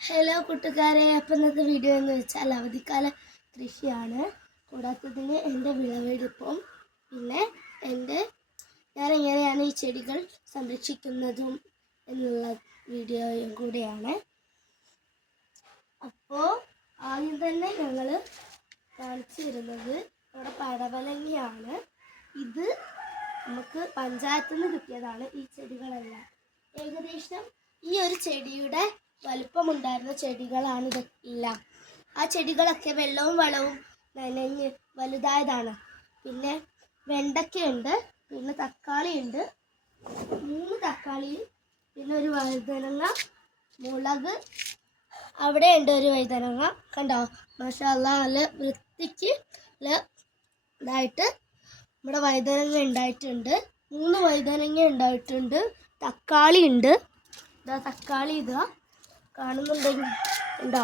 Hello കൂട്ടുകാരെ, അപ്പം ഇന്നത്തെ വീഡിയോ എന്ന് വെച്ചാൽ അവധിക്കാല കൃഷിയാണ്. കൂടാത്തതിന് എൻ്റെ വിളവെടുപ്പും പിന്നെ ഞാൻ എങ്ങനെയാണ് ഈ ചെടികൾ സംരക്ഷിക്കുന്നതും എന്നുള്ള വീഡിയോയും കൂടെയാണ്. അപ്പോൾ ആദ്യം തന്നെ ഞങ്ങൾ കാണിച്ചു തരുന്നത് നമ്മുടെ പടവലങ്ങയാണ്. ഇത് നമുക്ക് പഞ്ചായത്തിൽ നിന്ന് കിട്ടിയതാണ്. ഈ ചെടികളെല്ലാം ഏകദേശം ഈ ഒരു ചെടിയുടെ വലുപ്പമുണ്ടായിരുന്ന ചെടികളാണ് ഇതെല്ലാം. ആ ചെടികളൊക്കെ വെള്ളവും വളവും നനഞ്ഞ് വലുതായതാണ്. പിന്നെ വെണ്ടയ്ക്കയുണ്ട്, പിന്നെ തക്കാളിയുണ്ട്, 3 തക്കാളി, പിന്നെ ഒരു വഴുതനങ്ങ, മുളക്, അവിടെ ഉണ്ട് ഒരു വഴുതനങ്ങ. കണ്ടോ, മാഷാ അല്ലാഹ്, നല്ല വൃത്തിക്ക് ഇതായിട്ട് നമ്മുടെ വഴുതനങ്ങ ഉണ്ടായിട്ടുണ്ട്. 3 വഴുതനങ്ങ ഉണ്ടായിട്ടുണ്ട്. തക്കാളി ഉണ്ട്, തക്കാളി ഇതാ കാണുന്നുണ്ടെങ്കിൽ ഉണ്ടോ,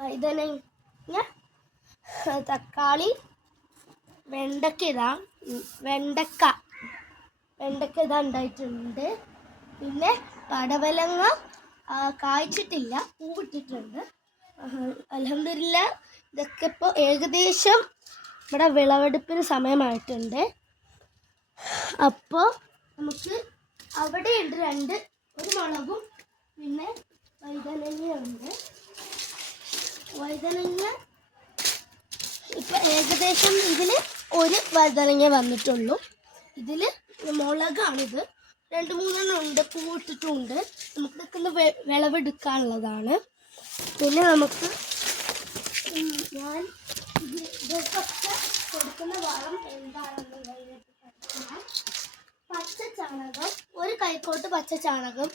വഴുതനങ്ങ, തക്കാളി, വെണ്ടയ്ക്ക ഇതാ ഉണ്ടായിട്ടുണ്ട്. പിന്നെ പടവലങ്ങ കായ്ച്ചിട്ടില്ല, പൂവിട്ടിട്ടുണ്ട്. അൽഹംദുലില്ലാഹ്, ഇതൊക്കെ ഇപ്പോൾ ഏകദേശം ഇവിടെ വിളവെടുപ്പിന് സമയമായിട്ടുണ്ട്. അപ്പോൾ നമുക്ക് അവിടെയുണ്ട് ഒരു മുളകും പിന്നെ വഴുതനങ്ങയുണ്ട്. വഴുതനങ്ങ ഇപ്പം ഏകദേശം ഇതിൽ ഒരു വഴുതനങ്ങ വന്നിട്ടുള്ളൂ. ഇതിൽ മുളകാണിത്, 2-3 ഉണ്ട്, പൂവിട്ടിട്ടുമുണ്ട്. നമുക്കിതൊക്കെ ഒന്ന് വിളവെടുക്കാനുള്ളതാണ്. പിന്നെ നമുക്ക് ഞാൻ ഇതൊക്കെ കൊടുക്കുന്ന വളം എന്താണെന്ന് പച്ചച്ചാണകം, ഒരു കൈക്കോട്ട് പച്ചച്ചാണകം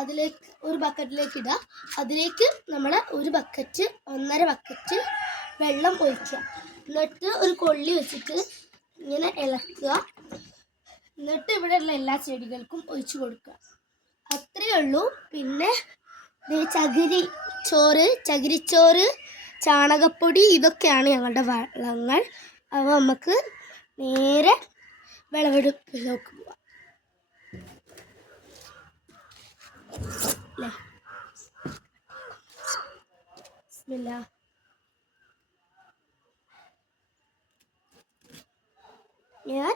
അതിലേക്ക് ഒരു ബക്കറ്റിലേക്ക് ഇടുക. അതിലേക്ക് നമ്മൾ 1 ബക്കറ്റ് 1.5 ബക്കറ്റ് വെള്ളം ഒഴിക്കുക. എന്നിട്ട് ഒരു കൊള്ളി വെച്ചിട്ട് ഇങ്ങനെ ഇളക്കുക. എന്നിട്ട് ഇവിടെയുള്ള എല്ലാ ചെടികൾക്കും ഒഴിച്ചു കൊടുക്കുക. അത്രയേ ഉള്ളൂ. പിന്നെ ചകിരിച്ചോറ്, ചാണകപ്പൊടി, ഇതൊക്കെയാണ് ഞങ്ങളുടെ വളങ്ങൾ. അപ്പോൾ നമുക്ക് നേരെ വിളവെടുപ്പിലേക്ക് പോവാം. ഞാൻ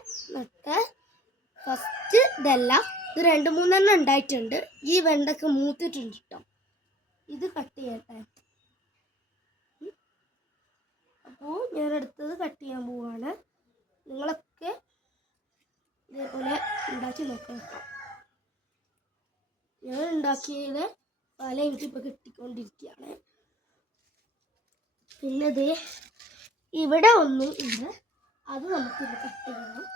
ഫസ്റ്റ് ഇതല്ല, ഇത് 2-3 ഉണ്ടായിട്ടുണ്ട്. ഈ വെണ്ടയ്ക്ക് മൂത്തിട്ടുണ്ട് കേട്ടോ. ഇത് കട്ട് ചെയ്യട്ടെ. അപ്പോൾ ഞാൻ അടുത്തത് കട്ട് ചെയ്യാൻ പോവാണ്. നിങ്ങളൊക്കെ ഇതേപോലെ ഉണ്ടാക്കി നോക്കണം. ഞാൻ ഉണ്ടാക്കിയത് പല എനിക്കിപ്പോൾ കിട്ടിക്കൊണ്ടിരിക്കുകയാണ്. പിന്നെ ഇവിടെ ഒന്നും ഉണ്ട്, അത് നമുക്കിത് കട്ട് ചെയ്യണം.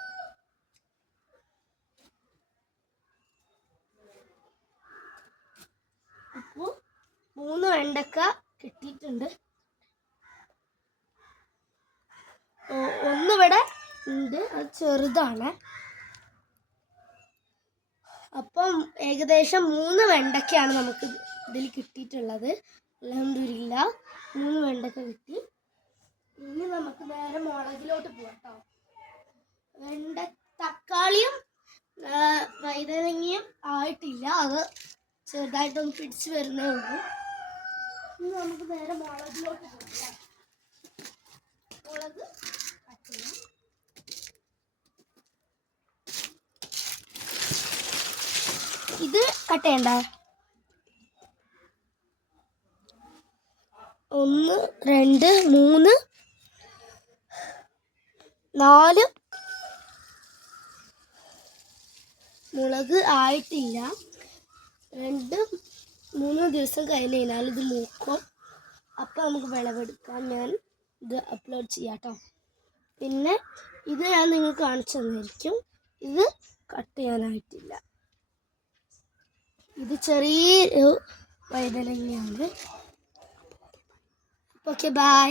അപ്പോൾ 3 വെണ്ടക്ക കിട്ടിയിട്ടുണ്ട്. ഒന്നിവിടെ ഉണ്ട്, അത് ചെറുതാണ്. അപ്പം ഏകദേശം 3 വെണ്ടയ്ക്കാണ് നമുക്ക് ഇതിൽ കിട്ടിയിട്ടുള്ളത്. അൽഹംദുലില്ലാഹ്, 3 വെണ്ടയ്ക്ക കിട്ടി. ഇനി നമുക്ക് നേരെ മുളകിലോട്ട് പോകാം കേട്ടോ. തക്കാളിയും വഴുതനങ്ങയും ആയിട്ടില്ല, അത് ചെറുതായിട്ടൊന്ന് പിടിച്ച് വരുന്നേ ഉള്ളൂ. ഇനി നമുക്ക് നേരെ മുളകിലോട്ട് പോകാം. മുളക് കട്ട് ചെയ്യാം. ഇത് കട്ട് ചെയ്യണ്ട. 1 2 3 4 മുളക് ആയിട്ടില്ല. 2-3 ദിവസം കഴിഞ്ഞ് കഴിഞ്ഞാൽ ഇത് മൂക്കും. അപ്പം നമുക്ക് വിളവെടുക്കാം. ഞാൻ ഇത് അപ്ലോഡ് ചെയ്യാം കേട്ടോ. പിന്നെ ഇത് ഞാൻ നിങ്ങൾക്ക് കാണിച്ചു തന്നിരിക്കും. ഇത് കട്ട് ചെയ്യാനായിട്ടില്ല. ഇത് ചെറിയ വഴുതനങ്ങയാണ്. Okay, by.